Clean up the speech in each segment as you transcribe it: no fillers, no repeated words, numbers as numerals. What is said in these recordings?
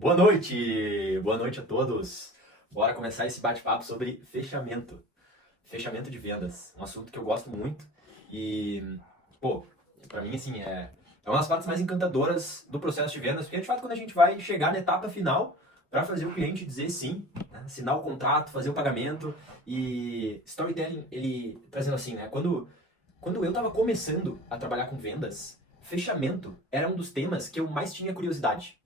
Boa noite a todos. Bora começar esse bate-papo sobre fechamento de vendas, um assunto que eu gosto muito e, pô, pra mim, assim, é uma das partes mais encantadoras do processo de vendas, porque de fato quando a gente vai chegar na etapa final para fazer o cliente dizer sim, né, assinar o contrato, fazer o pagamento e storytelling, ele trazendo assim, né, quando eu tava começando a trabalhar com vendas, fechamento era um dos temas que eu mais tinha curiosidade.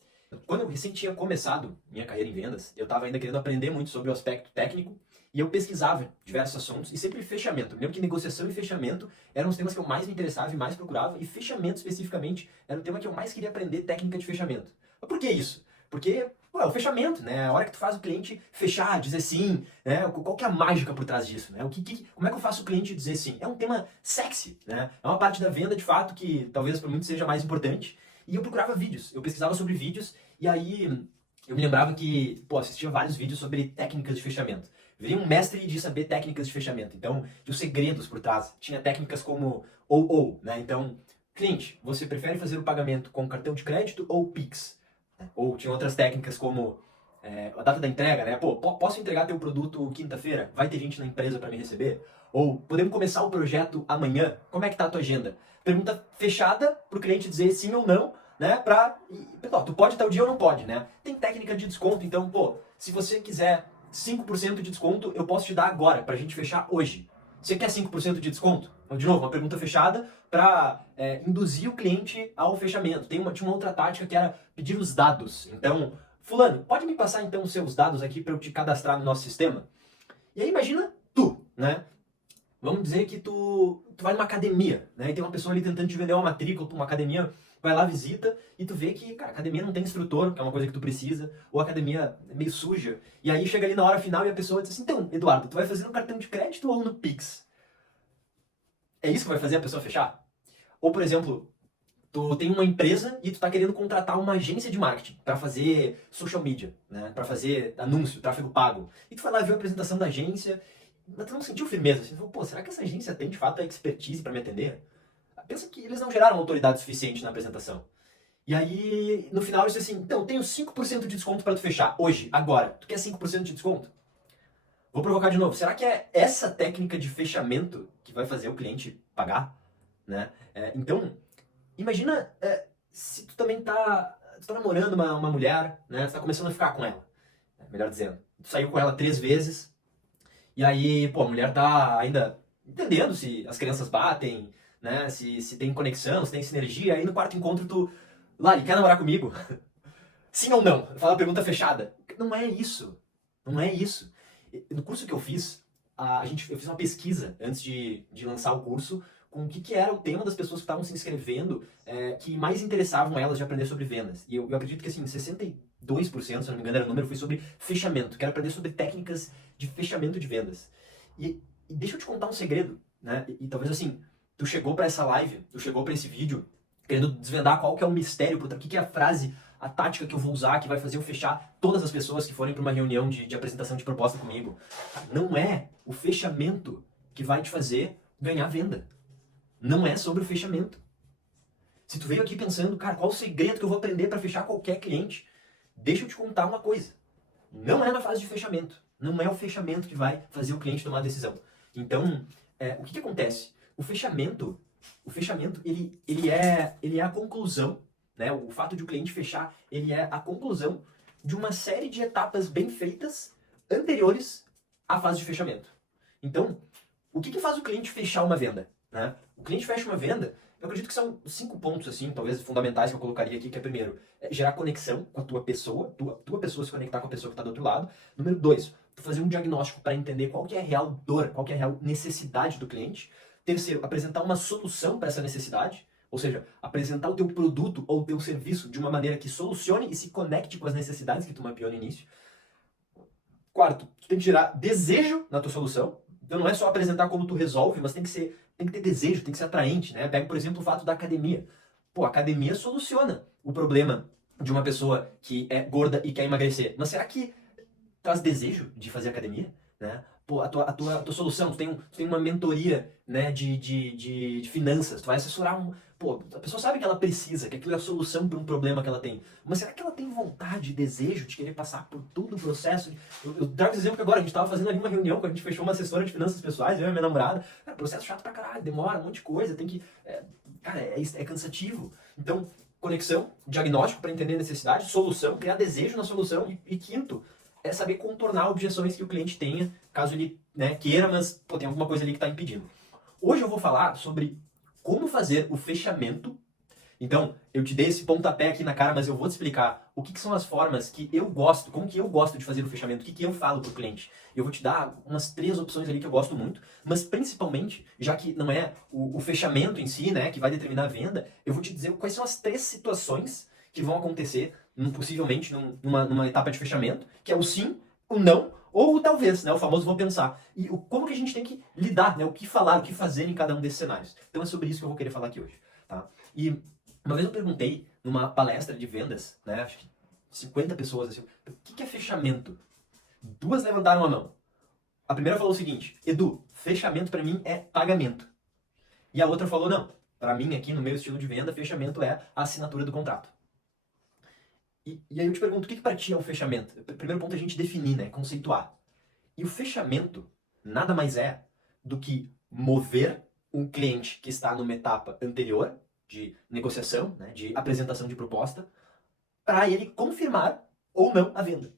Quando eu recém tinha começado minha carreira em vendas, eu estava ainda querendo aprender muito sobre o aspecto técnico e eu pesquisava diversos assuntos e sempre fechamento. Eu lembro que negociação e fechamento eram os temas que eu mais me interessava e mais procurava, e fechamento especificamente era o tema que eu mais queria aprender técnica de fechamento. Mas por que isso? Porque pô, é o fechamento, né? A hora que tu faz o cliente fechar, dizer sim, né? Qual que é a mágica por trás disso, né? Como é que eu faço o cliente dizer sim? É um tema sexy, né? É uma parte da venda, de fato, que talvez para muitos seja mais importante. E eu procurava vídeos, eu pesquisava sobre vídeos e aí eu me lembrava que, pô, assistia vários vídeos sobre técnicas de fechamento. Virei um mestre de saber técnicas de fechamento. Então, tinha os segredos por trás. Tinha técnicas como ou, né? Então, cliente, você prefere fazer o pagamento com cartão de crédito ou Pix? Ou tinha outras técnicas como a data da entrega, né? Pô, posso entregar teu produto quinta-feira? Vai ter gente na empresa para me receber? Ou podemos começar o projeto amanhã? Como é que tá a tua agenda? Pergunta fechada pro cliente dizer sim ou não, né? Tu pode tal dia ou não pode, né? Tem técnica de desconto, então, pô, se você quiser 5% de desconto, eu posso te dar agora, pra gente fechar hoje. Você quer 5% de desconto? Então, de novo, uma pergunta fechada para induzir o cliente ao fechamento. Tinha uma outra tática que era pedir os dados. Então, fulano, pode me passar então os seus dados aqui para eu te cadastrar no nosso sistema? E aí imagina tu, né? Vamos dizer que tu vai numa academia, né? E tem uma pessoa ali tentando te vender uma matrícula para uma academia, vai lá, visita, e tu vê que, cara, a academia não tem instrutor, que é uma coisa que tu precisa, ou a academia é meio suja. E aí chega ali na hora final e a pessoa diz assim, então, Eduardo, tu vai fazer no cartão de crédito ou no Pix? É isso que vai fazer a pessoa fechar? Ou, por exemplo, tu tem uma empresa e tu tá querendo contratar uma agência de marketing para fazer social media, né? Para fazer anúncio, tráfego pago. E tu vai lá ver a apresentação da agência, mas tu não sentiu firmeza. Assim, tu falou, pô, será que essa agência tem de fato a expertise para me atender? Pensa que eles não geraram autoridade suficiente na apresentação. E aí, no final, eles dizem assim, então, eu tenho 5% de desconto para tu fechar, hoje, agora. Tu quer 5% de desconto? Vou provocar de novo. Será que é essa técnica de fechamento que vai fazer o cliente pagar? Né? Então, imagina se tu também tu tá namorando uma mulher, né? Tu tá começando a ficar com ela, melhor dizendo. Tu saiu com ela 3 vezes, e aí, pô, a mulher tá ainda entendendo se as crianças batem, né? Se tem conexão, se tem sinergia. Aí no quarto encontro tu, Lari, quer namorar comigo? Sim ou não? Fala a pergunta fechada. Não é isso. Não é isso. No curso que eu fiz, eu fiz uma pesquisa antes de lançar o curso com o que era o tema das pessoas que estavam se inscrevendo, que mais interessavam elas de aprender sobre vendas. E eu acredito que assim, 62%, se não me engano, era o número, foi sobre fechamento. Quero aprender sobre técnicas de fechamento de vendas. E deixa eu te contar um segredo, né? E talvez assim, tu chegou para essa live, tu chegou para esse vídeo, querendo desvendar qual que é o mistério, o que é a frase, a tática que eu vou usar, que vai fazer eu fechar todas as pessoas que forem para uma reunião de apresentação de proposta comigo. Não é o fechamento que vai te fazer ganhar venda. Não é sobre o fechamento. Se tu veio aqui pensando, cara, qual o segredo que eu vou aprender para fechar qualquer cliente? Deixa eu te contar uma coisa. Não é na fase de fechamento. Não é o fechamento que vai fazer o cliente tomar a decisão. Então, o que acontece? O fechamento ele é a conclusão, né? O fato de o cliente fechar, ele é a conclusão de uma série de etapas bem feitas anteriores à fase de fechamento. Então, o que faz o cliente fechar uma venda? Né? O cliente fecha uma venda, eu acredito que são 5 pontos, assim, talvez fundamentais que eu colocaria aqui, que é primeiro, gerar conexão com a tua pessoa, tua pessoa se conectar com a pessoa que está do outro lado. Número 2, tu fazer um diagnóstico para entender qual que é a real dor, qual que é a real necessidade do cliente. Terceiro, apresentar uma solução para essa necessidade, ou seja, apresentar o teu produto ou o teu serviço de uma maneira que solucione e se conecte com as necessidades que tu mapeou no início. Quarto, tu tem que gerar desejo na tua solução. Então não é só apresentar como tu resolve, mas tem que ter desejo, tem que ser atraente, né? Pega, por exemplo, o fato da academia. Pô, a academia soluciona o problema de uma pessoa que é gorda e quer emagrecer. Mas será que traz desejo de fazer academia? Né? Pô, a tua solução, tu tem uma mentoria, né, de finanças, tu vai assessorar pô, a pessoa sabe que ela precisa, que aquilo é a solução para um problema que ela tem. Mas será que ela tem vontade, desejo de querer passar por todo o processo? Eu trago esse exemplo que agora a gente estava fazendo ali uma reunião, quando a gente fechou uma assessora de finanças pessoais, eu e minha namorada. Cara, processo chato pra caralho, demora um monte de coisa, tem que... cara, é cansativo. Então, conexão, diagnóstico para entender a necessidade, solução, criar desejo na solução e quinto, é saber contornar objeções que o cliente tenha, caso ele, né, queira, mas pô, tem alguma coisa ali que está impedindo. Hoje eu vou falar sobre como fazer o fechamento. Então, eu te dei esse pontapé aqui na cara, mas eu vou te explicar o que são as formas que eu gosto, como que eu gosto de fazer o fechamento, o que eu falo para o cliente. Eu vou te dar umas 3 opções ali que eu gosto muito, mas principalmente, já que não é o fechamento em si, né, que vai determinar a venda, eu vou te dizer quais são as 3 situações que vão acontecer, possivelmente, numa etapa de fechamento, que é o sim, o não, ou o talvez, né, o famoso vou pensar. E como que a gente tem que lidar, né, o que falar, o que fazer em cada um desses cenários. Então é sobre isso que eu vou querer falar aqui hoje. Tá? E uma vez eu perguntei numa palestra de vendas, né, acho que 50 pessoas, assim, o que é fechamento? 2 levantaram a mão. A primeira falou o seguinte: Edu, fechamento para mim é pagamento. E a outra falou: não, para mim aqui no meu estilo de venda, fechamento é a assinatura do contrato. E aí eu te pergunto, o que para ti é o fechamento? O primeiro ponto é a gente definir, né, conceituar. E o fechamento nada mais é do que mover um cliente que está numa etapa anterior de negociação, né, de apresentação de proposta, para ele confirmar ou não a venda.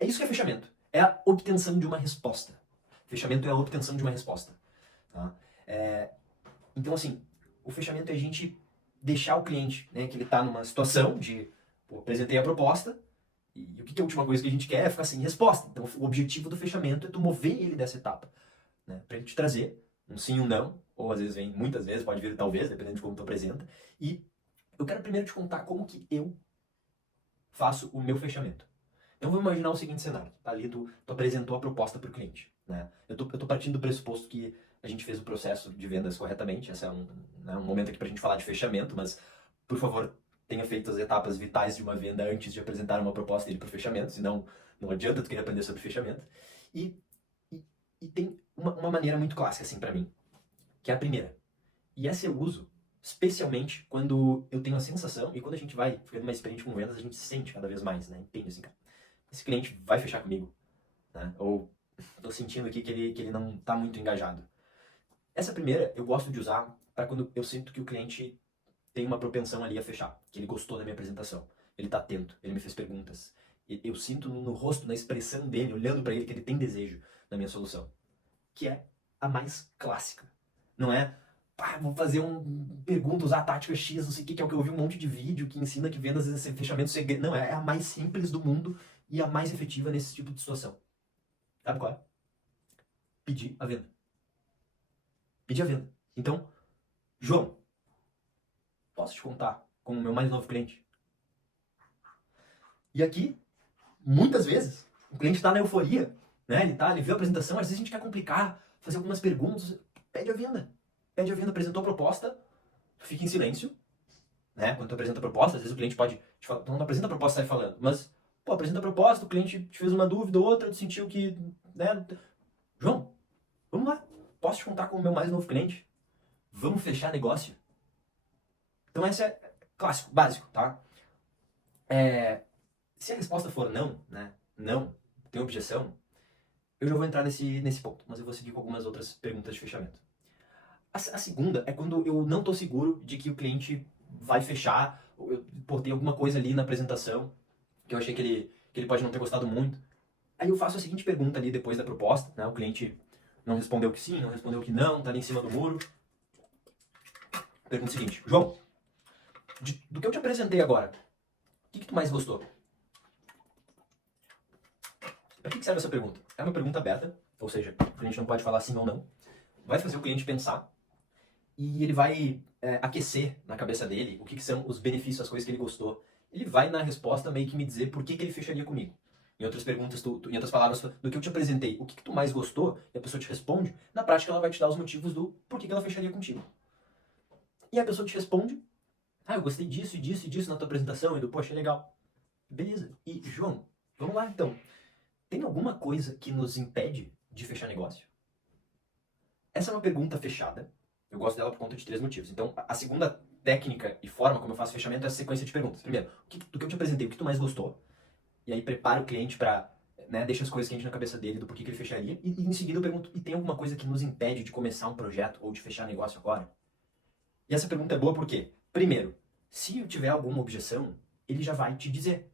É isso que é fechamento. É a obtenção de uma resposta. Fechamento é a obtenção de uma resposta. Tá? Então, assim, o fechamento é a gente deixar o cliente, né, que ele está numa situação de, pô, apresentei a proposta, e o que é a última coisa que a gente quer é ficar sem resposta. Então, o objetivo do fechamento é tu mover ele dessa etapa, né, para ele te trazer um sim, um não, ou às vezes vem, muitas vezes, pode vir talvez, dependendo de como tu apresenta. E eu quero primeiro te contar como que eu faço o meu fechamento. Então vamos imaginar o seguinte cenário. Tá ali, tu apresentou a proposta para o cliente. Né? Eu tô partindo do pressuposto que a gente fez o processo de vendas corretamente. Esse é um momento aqui para a gente falar de fechamento, mas, por favor, tenha feito as etapas vitais de uma venda antes de apresentar uma proposta para o fechamento, senão não adianta tu querer aprender sobre fechamento. E tem uma maneira muito clássica assim para mim, que é a primeira. E essa eu uso especialmente quando eu tenho a sensação, e quando a gente vai ficando mais experiente com vendas, a gente sente cada vez mais, né? Entende assim, cara, esse cliente vai fechar comigo, né? Ou tô sentindo aqui que ele não tá muito engajado. Essa primeira eu gosto de usar para quando eu sinto que o cliente tem uma propensão ali a fechar, que ele gostou da minha apresentação, ele tá atento, ele me fez perguntas. Eu sinto no rosto, na expressão dele, olhando para ele, que ele tem desejo na minha solução. Que é a mais clássica. Não é, pá, vou fazer pergunta, usar a tática X, não sei o que é o que eu vi um monte de vídeo que ensina que vendas é fechamento segredo. Não, é a mais simples do mundo e a mais efetiva nesse tipo de situação. Sabe qual é? Pedir a venda. Pedir a venda. Então, João, posso te contar como o meu mais novo cliente? E aqui, muitas vezes, o cliente está na euforia, né? Ele viu a apresentação, às vezes a gente quer complicar, fazer algumas perguntas, pede a venda. Pede a venda, apresentou a proposta, fica em silêncio, né? Quando tu apresenta a proposta, às vezes o cliente pode te falar, não apresenta a proposta, sai falando, mas, pô, apresenta a proposta, o cliente te fez uma dúvida ou outra, tu sentiu que, né? João, vamos lá, posso te contar com o meu mais novo cliente? Vamos fechar negócio? Então esse é clássico, básico, tá? Se a resposta for não, né? Não, tem objeção, eu já vou entrar nesse ponto, mas eu vou seguir com algumas outras perguntas de fechamento. A segunda é quando eu não estou seguro de que o cliente vai fechar, ou pô, tem alguma coisa ali na apresentação que eu achei que ele pode não ter gostado muito. Aí eu faço a seguinte pergunta ali depois da proposta, né? O cliente não respondeu que sim, não respondeu que não, tá ali em cima do muro. Pergunta o seguinte: João, do que eu te apresentei agora, o que tu mais gostou? Para que serve essa pergunta? É uma pergunta aberta, ou seja, o cliente não pode falar sim ou não. Vai fazer o cliente pensar e ele vai aquecer na cabeça dele o que são os benefícios, as coisas que ele gostou. Ele vai na resposta meio que me dizer por que ele fecharia comigo. Em outras perguntas, em outras palavras, do que eu te apresentei, o que tu mais gostou, e a pessoa te responde, na prática ela vai te dar os motivos do por que ela fecharia contigo. E a pessoa te responde, eu gostei disso e disso e disso na tua apresentação, e do, poxa, legal. Beleza. E, João, vamos lá então. Tem alguma coisa que nos impede de fechar negócio? Essa é uma pergunta fechada. Eu gosto dela por conta de 3 motivos. Então, a segunda técnica e forma como eu faço fechamento é essa sequência de perguntas. Primeiro, do que eu te apresentei, o que tu mais gostou? E aí prepara o cliente para, né, deixa as coisas quentes na cabeça dele do porquê que ele fecharia. E em seguida eu pergunto, e tem alguma coisa que nos impede de começar um projeto ou de fechar negócio agora? E essa pergunta é boa porque, primeiro, se eu tiver alguma objeção, ele já vai te dizer.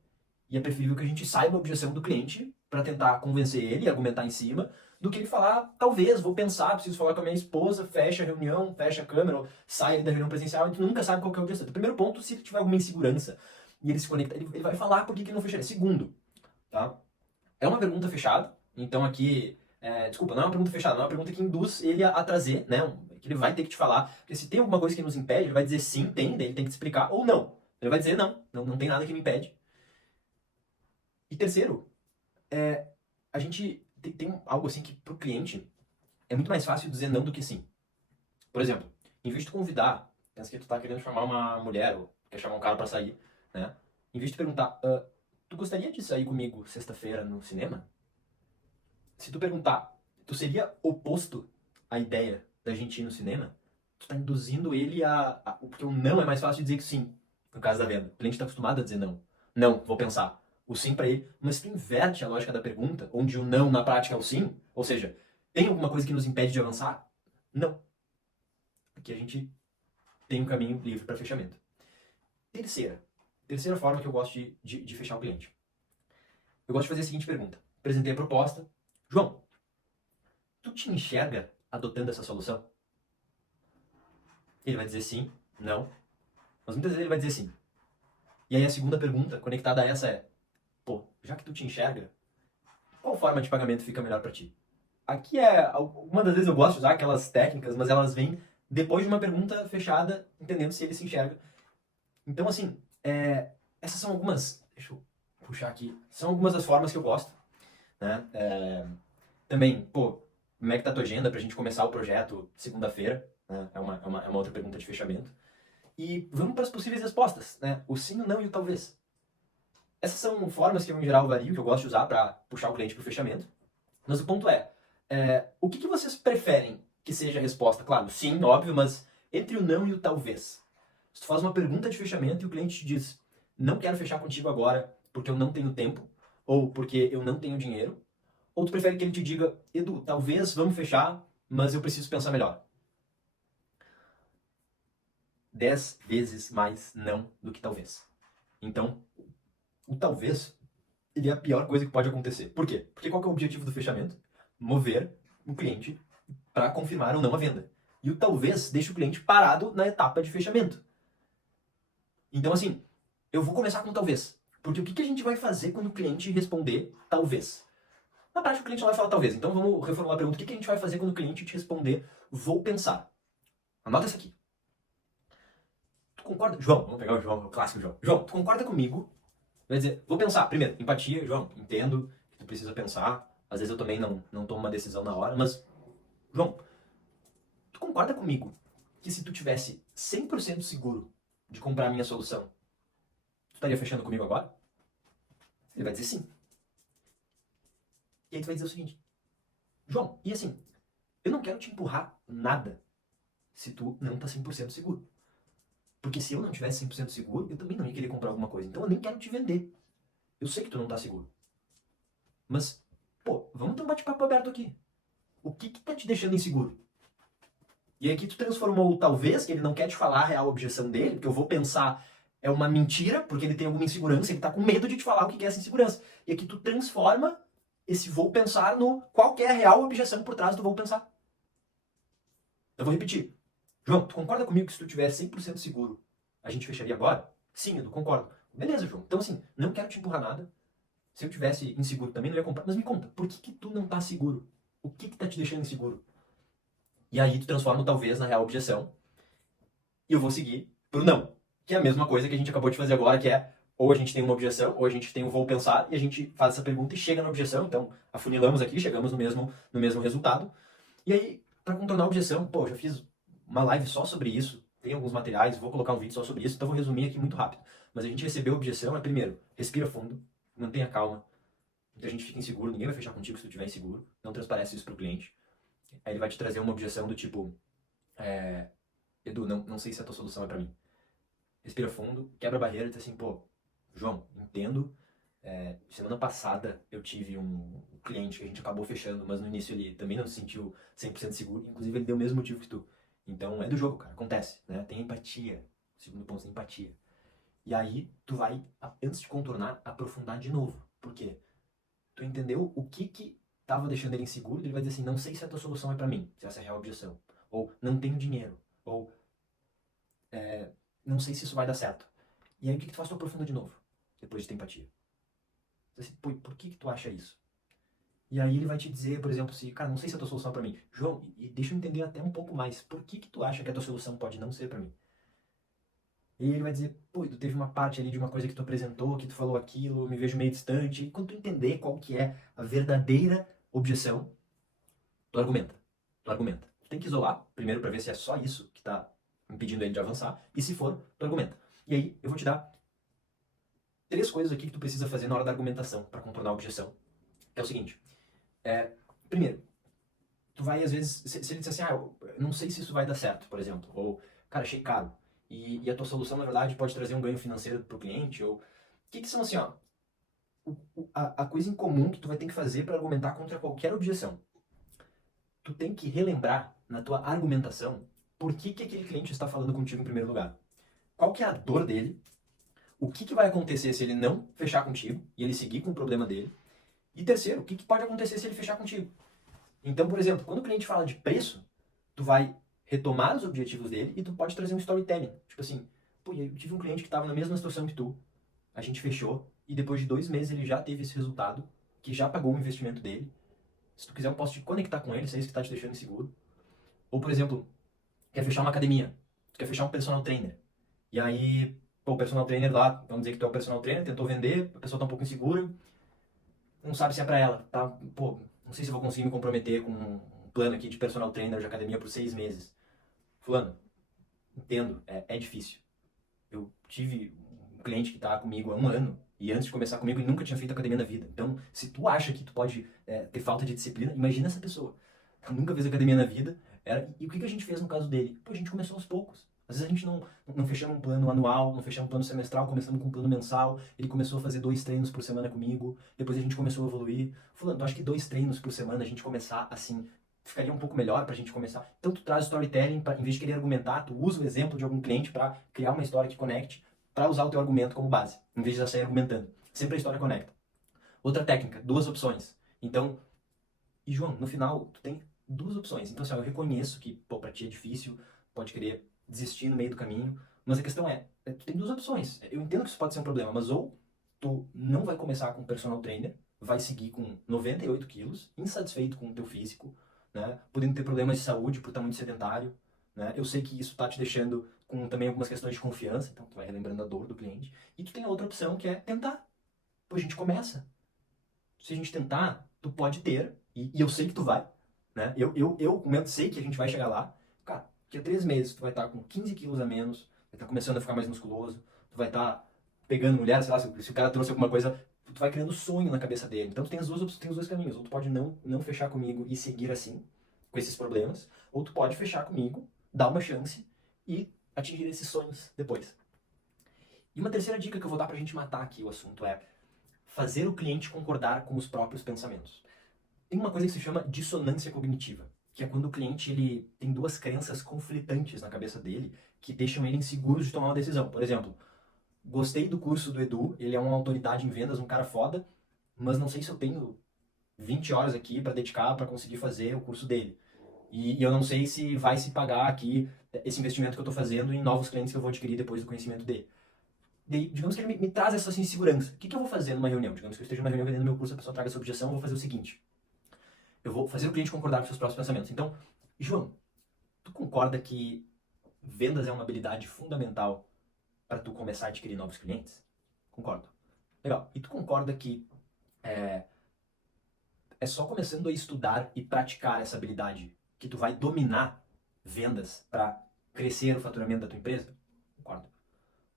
E é preferível que a gente saiba a objeção do cliente para tentar convencer ele e argumentar em cima, do que ele falar, talvez, vou pensar, preciso falar com a minha esposa, fecha a reunião, fecha a câmera, ou sai da reunião presencial, a gente nunca sabe qual que é a objeção. Então, primeiro ponto, se ele tiver alguma insegurança e ele se conecta, ele vai falar por que ele não fecharia. Segundo, tá? É uma pergunta fechada, então aqui, desculpa, não é uma pergunta fechada, não é uma pergunta que induz ele a trazer, né, que ele vai ter que te falar, porque se tem alguma coisa que nos impede, ele vai dizer sim, tem, daí ele tem que te explicar, ou não. Ele vai dizer não tem nada que me impede. E terceiro, a gente tem algo assim que pro cliente é muito mais fácil dizer não do que sim. Por exemplo, em vez de tu convidar, pensa que tu tá querendo chamar uma mulher ou quer chamar um cara pra sair, né? Em vez de tu perguntar, tu gostaria de sair comigo sexta-feira no cinema? Se tu perguntar, tu seria oposto à ideia da gente ir no cinema? Tu tá induzindo ele porque o não é mais fácil de dizer que sim, no caso da venda. O cliente tá acostumado a dizer não. Não, vou pensar. O sim pra ele. Mas se tu inverte a lógica da pergunta, onde o não na prática é o sim, ou seja, tem alguma coisa que nos impede de avançar? Não. Aqui a gente tem um caminho livre para fechamento. Terceira forma que eu gosto de fechar o cliente. Eu gosto de fazer a seguinte pergunta. Apresentei a proposta. João, tu te enxerga adotando essa solução? Ele vai dizer sim, não. Mas muitas vezes ele vai dizer sim. E aí a segunda pergunta, conectada a essa é, pô, já que tu te enxerga, qual forma de pagamento fica melhor para ti? Aqui uma das vezes eu gosto de usar aquelas técnicas, mas elas vêm depois de uma pergunta fechada, entendendo se ele se enxerga. Então, assim, essas são algumas, deixa eu puxar aqui, são algumas das formas que eu gosto, né? Também, pô, como é que tá a tua agenda pra gente começar o projeto segunda-feira, né? É uma outra pergunta de fechamento. E vamos para as possíveis respostas, né? O sim, o não e o talvez. Essas são formas que eu, em geral, vario, que eu gosto de usar para puxar o cliente para o fechamento. Mas o ponto o que vocês preferem que seja a resposta? Claro, sim, óbvio, mas entre o não e o talvez. Se tu faz uma pergunta de fechamento e o cliente te diz, não quero fechar contigo agora porque eu não tenho tempo, ou porque eu não tenho dinheiro, ou tu prefere que ele te diga, Edu, talvez vamos fechar, mas eu preciso pensar melhor. 10 vezes mais não do que talvez. Então, o talvez, ele é a pior coisa que pode acontecer. Por quê? Porque qual que é o objetivo do fechamento? Mover o cliente para confirmar ou não a venda. E o talvez deixa o cliente parado na etapa de fechamento. Então, assim, eu vou começar com talvez. Porque o que a gente vai fazer quando o cliente responder talvez? Na prática, o cliente não vai falar talvez. Então, vamos reformular a pergunta. O que a gente vai fazer quando o cliente te responder vou pensar? Anota isso aqui. Tu concorda? João, vamos pegar o João, o clássico João. João, tu concorda comigo? Vai dizer, vou pensar. Primeiro, empatia, João, entendo que tu precisa pensar. Às vezes eu também não tomo uma decisão na hora, mas, João, tu concorda comigo que se tu tivesse 100% seguro de comprar a minha solução, tu estaria fechando comigo agora? Ele vai dizer sim. E aí tu vai dizer o seguinte, João, e assim, eu não quero te empurrar nada se tu não tá 100% seguro. Porque se eu não tivesse 100% seguro, eu também não ia querer comprar alguma coisa. Então eu nem quero te vender. Eu sei que tu não tá seguro. Mas, pô, vamos ter um bate-papo aberto aqui. O que tá te deixando inseguro? E aqui tu transformou o talvez, que ele não quer te falar a real objeção dele, porque eu vou pensar é uma mentira, porque ele tem alguma insegurança, ele tá com medo de te falar o que é essa insegurança. E aqui tu transforma esse vou pensar no qual que é a real objeção por trás do vou pensar. Eu vou repetir. João, tu concorda comigo que se tu tiver 100% seguro, a gente fecharia agora? Sim, Edu, concordo. Beleza, João. Então assim, não quero te empurrar nada. Se eu tivesse inseguro também não ia comprar. Mas me conta, por que tu não tá seguro? O que tá te deixando inseguro? E aí tu transforma o talvez na real objeção. E eu vou seguir pro não. Que é a mesma coisa que a gente acabou de fazer agora, que é ou a gente tem uma objeção, ou a gente tem um vou pensar, e a gente faz essa pergunta e chega na objeção. Então, afunilamos aqui, chegamos no mesmo resultado. E aí, para contornar a objeção, pô, já fiz uma live só sobre isso, tem alguns materiais, vou colocar um vídeo só sobre isso, então vou resumir aqui muito rápido. Mas a gente recebeu a objeção, primeiro, respira fundo, mantenha calma. Muita gente fica inseguro, ninguém vai fechar contigo se tu estiver inseguro, não transparece isso pro cliente. Aí ele vai te trazer uma objeção do tipo, Edu, não sei se a tua solução é para mim. respira fundo, quebra a barreira e diz assim, pô, João, entendo. Semana passada eu tive um cliente que a gente acabou fechando, mas no início ele também não se sentiu 100% seguro, inclusive ele deu o mesmo motivo que tu. Então é do jogo, cara, acontece, né? Tem empatia. O segundo ponto, tem empatia. E aí tu vai, antes de contornar, aprofundar de novo. Por quê? Tu entendeu o que tava deixando ele inseguro, ele vai dizer assim, não sei se a tua solução é pra mim, se essa é a real objeção. Ou não tenho dinheiro. Ou não sei se isso vai dar certo. E aí o que tu faz? Tu aprofunda de novo, depois de ter empatia. Assim, por que tu acha isso? E aí ele vai te dizer, por exemplo, se, cara, não sei se a tua solução é pra mim. João, e deixa eu entender até um pouco mais. Por que tu acha que a tua solução pode não ser pra mim? E ele vai dizer, pô, tu teve uma parte ali de uma coisa que tu apresentou, que tu falou aquilo, eu me vejo meio distante. E quando tu entender qual que é a verdadeira objeção, tu argumenta. Tu argumenta. Tu tem que isolar, primeiro pra ver se é só isso que tá impedindo ele de avançar. E se for, tu argumenta. E aí eu vou te dar 3 coisas aqui que tu precisa fazer na hora da argumentação pra contornar a objeção. É o seguinte. Primeiro, tu vai às vezes, se ele disser assim, eu não sei se isso vai dar certo, por exemplo, ou, cara, achei caro, e a tua solução, na verdade, pode trazer um ganho financeiro pro cliente, ou, o que são assim, ó, a coisa em comum que tu vai ter que fazer para argumentar contra qualquer objeção. Tu tem que relembrar na tua argumentação por que aquele cliente está falando contigo em primeiro lugar. Qual que é a dor dele, o que vai acontecer se ele não fechar contigo, e ele seguir com o problema dele, e terceiro, o que pode acontecer se ele fechar contigo. Então, por exemplo, quando o cliente fala de preço, tu vai retomar os objetivos dele e tu pode trazer um storytelling. Tipo assim, pô, eu tive um cliente que estava na mesma situação que tu, a gente fechou e depois de 2 meses ele já teve esse resultado, que já pagou o investimento dele. Se tu quiser, eu posso te conectar com ele, se é isso que está te deixando inseguro. Ou, por exemplo, quer fechar uma academia, tu quer fechar um personal trainer. E aí, pô, o personal trainer lá, vamos dizer que tu é o personal trainer, tentou vender, a pessoa tá um pouco insegura, não sabe se é pra ela, tá? Pô, não sei se eu vou conseguir me comprometer com um plano aqui de personal trainer de academia por 6 meses. Fulano, entendo, é difícil. Eu tive um cliente que tá comigo há 1 ano e antes de começar comigo ele nunca tinha feito academia na vida. Então, se tu acha que tu pode ter falta de disciplina, imagina essa pessoa. Nunca fez academia na vida. E o que a gente fez no caso dele? Pô, a gente começou aos poucos. Às vezes a gente não fechamos um plano anual, não fechamos um plano semestral, começamos com um plano mensal. Ele começou a fazer 2 treinos por semana comigo. Depois a gente começou a evoluir. Fulano, tu acha que 2 treinos por semana a gente começar assim ficaria um pouco melhor pra gente começar? Então tu traz storytelling, em vez de querer argumentar, tu usa o exemplo de algum cliente para criar uma história que conecte, para usar o teu argumento como base, em vez de já sair argumentando. Sempre a história conecta. Outra técnica, 2 opções. Então, e João, no final, tu tem 2 opções. Então, assim, ó, eu reconheço que, pô, pra ti é difícil, pode querer desistir no meio do caminho, mas a questão tu tem 2 opções. Eu entendo que isso pode ser um problema, mas ou tu não vai começar com personal trainer, vai seguir com 98 quilos, insatisfeito com o teu físico, né, podendo ter problemas de saúde por estar muito sedentário, né, eu sei que isso tá te deixando com também algumas questões de confiança, então tu vai relembrando a dor do cliente, e tu tem a outra opção que é tentar. Pô, a gente começa. Se a gente tentar, tu pode ter, e eu sei que tu vai, né? Eu sei que a gente vai chegar lá. Cara, daqui a 3 meses tu vai estar com 15 quilos a menos, vai estar começando a ficar mais musculoso, tu vai estar pegando mulher, sei lá, se o cara trouxe alguma coisa, tu vai criando sonho na cabeça dele. Então tu tem tem os 2 caminhos. Ou tu pode não fechar comigo e seguir assim, com esses problemas, ou tu pode fechar comigo, dar uma chance e atingir esses sonhos depois. E uma terceira dica que eu vou dar pra gente matar aqui o assunto é fazer o cliente concordar com os próprios pensamentos. Tem uma coisa que se chama dissonância cognitiva, que é quando o cliente ele tem 2 crenças conflitantes na cabeça dele que deixam ele inseguro de tomar uma decisão. Por exemplo, gostei do curso do Edu, ele é uma autoridade em vendas, um cara foda, mas não sei se eu tenho 20 horas aqui para dedicar para conseguir fazer o curso dele. E eu não sei se vai se pagar aqui esse investimento que eu estou fazendo em novos clientes que eu vou adquirir depois do conhecimento dele. Digamos que ele me traz essa insegurança. O que eu vou fazer numa reunião? Digamos que eu esteja numa reunião vendendo meu curso, a pessoa traga essa objeção, eu vou fazer o seguinte. Eu vou fazer o cliente concordar com seus próprios pensamentos. Então, João, tu concorda que vendas é uma habilidade fundamental para tu começar a adquirir novos clientes? Concordo. Legal. E tu concorda que é só começando a estudar e praticar essa habilidade que tu vai dominar vendas para crescer o faturamento da tua empresa? Concordo.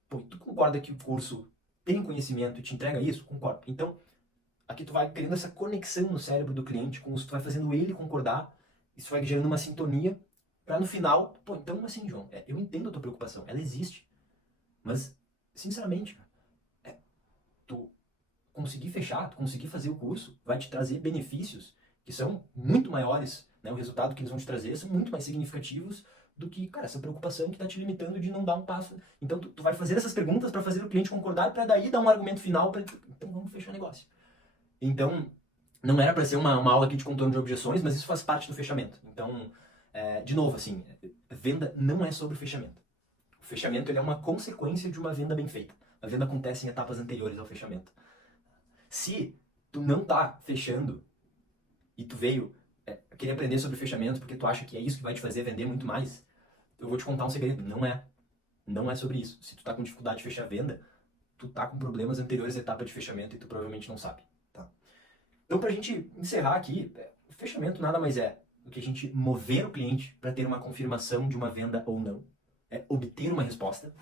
Pô, tu concorda que o curso tem conhecimento e te entrega isso? Concordo. Então, aqui tu vai criando essa conexão no cérebro do cliente, tu vai fazendo ele concordar, isso vai gerando uma sintonia, para no final, pô, então assim, João, eu entendo a tua preocupação, ela existe. Mas, sinceramente, tu conseguir fechar, tu conseguir fazer o curso, vai te trazer benefícios que são muito maiores, né? O resultado que eles vão te trazer são muito mais significativos do que, cara, essa preocupação que tá te limitando de não dar um passo. Então, tu vai fazer essas perguntas para fazer o cliente concordar, para daí dar um argumento final para então vamos fechar o negócio. Então, não era para ser uma aula aqui de contorno de objeções, mas isso faz parte do fechamento. Então, de novo, assim, venda não é sobre fechamento. O fechamento ele é uma consequência de uma venda bem feita. A venda acontece em etapas anteriores ao fechamento. Se tu não tá fechando e tu veio querer aprender sobre fechamento porque tu acha que é isso que vai te fazer vender muito mais, eu vou te contar um segredo. Não é. Não é sobre isso. Se tu tá com dificuldade de fechar a venda, tu tá com problemas anteriores à etapa de fechamento e tu provavelmente não sabe. Tá? Então, pra gente encerrar aqui, o fechamento nada mais é do que a gente mover o cliente para ter uma confirmação de uma venda ou não. É obter uma resposta.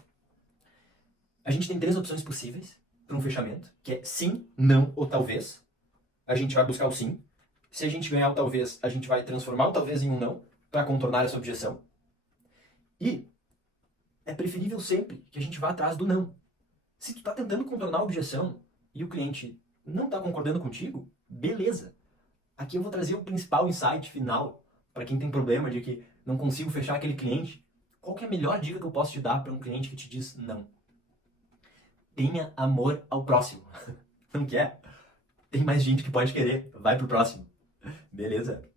A gente tem 3 opções possíveis para um fechamento, que é sim, não ou talvez. A gente vai buscar o sim. Se a gente ganhar o talvez, a gente vai transformar o talvez em um não para contornar essa objeção. E é preferível sempre que a gente vá atrás do não. Se tu está tentando contornar a objeção e o cliente não está concordando contigo, beleza. Aqui eu vou trazer o principal insight final para quem tem problema de que não consigo fechar aquele cliente. Qual que é a melhor dica que eu posso te dar para um cliente que te diz não? Tenha amor ao próximo. Não quer? Tem mais gente que pode querer. Vai pro próximo. Beleza?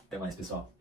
Até mais, pessoal.